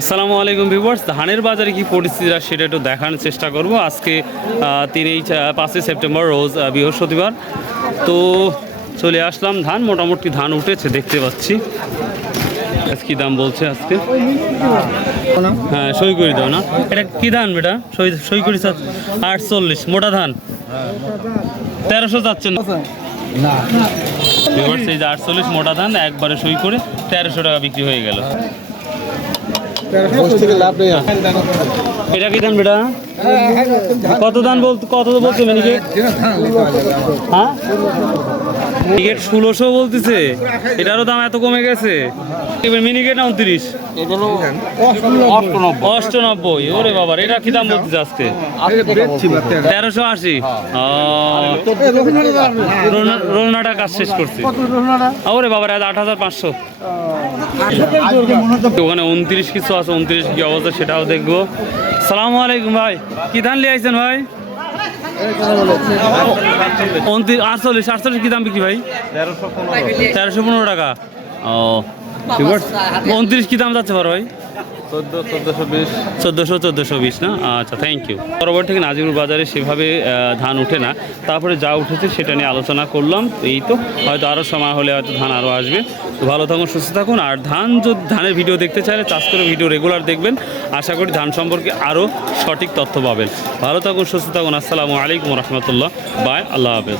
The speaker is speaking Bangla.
আসসালামু আলাইকুম ভিউয়ার্স ধানের বাজারে কি পরিস্থিতি আছে সেটা একটু দেখানোর চেষ্টা করব। আজকে তিনই পাঁচই সেপ্টেম্বর রোজ বৃহস্পতিবার। তো চলে আসলাম ধান মোটামুটি ধান উঠেছে দেখতে পাচ্ছি। কি দাম বলছে আজকে? হ্যাঁ সই করে দাও না। এটা কি ধান বেটা? সই সই করি আটচল্লিশ মোটা ধান। তেরোশো যাচ্ছে না। এই যে আটচল্লিশ মোটা ধান একবারে সই করে তেরোশো টাকা বিক্রি হয়ে গেল। এটা কি ধান বেটা? কত দান বলতে কত বলছে মিনিকেট হ্যাঁ? মিনিকেট ষোলোশো বলতেছে। এটারও দাম এত কমে গেছে। এবার মিনিকেট না উনত্রিশ অষ্টনব্বই। ওরে বাবার এটা কি দাম বলতেছে আজকে? তেরোশো আশি। রোনাটা কাজ শেষ করছে। ওরে বাবার আট হাজার পাঁচশো। ওখানে উনত্রিশ কিছু আছে উনত্রিশ কি অবস্থা সেটাও দেখব। সালামু আলাইকুম ভাই। কি ধান লিয়ে আইছেন ভাই? উনত্রিশ আটচল্লিশ আটচল্লিশ কি দাম বিক্রি ভাই? তেরোশো পনেরো। টাকা। ও। উনত্রিশ কি দাম যাচ্ছে ভাই? চোদ্দোশো চোদ্দোশো বিশ, না? আচ্ছা থ্যাংক ইউ পরবর্তী থেকে বাজারে সেভাবে ধান ওঠে না। তারপরে যা উঠেছে সেটা নিয়ে আলোচনা করলাম। এই তো, হয়তো আরও সময় হলে হয়তো ধান আরও আসবে। ভালো থাকুন, সুস্থ থাকুন। আর ধান যদি ধানের ভিডিও দেখতে চাইলে চাষ করে ভিডিও রেগুলার দেখবেন। আশা করি ধান সম্পর্কে আরও সঠিক তথ্য পাবেন। ভালো থাকুন, সুস্থ থাকুন। আসসালামু আলাইকুম রহমতুল্লাহ। বাই, আল্লাহ হাফেজ।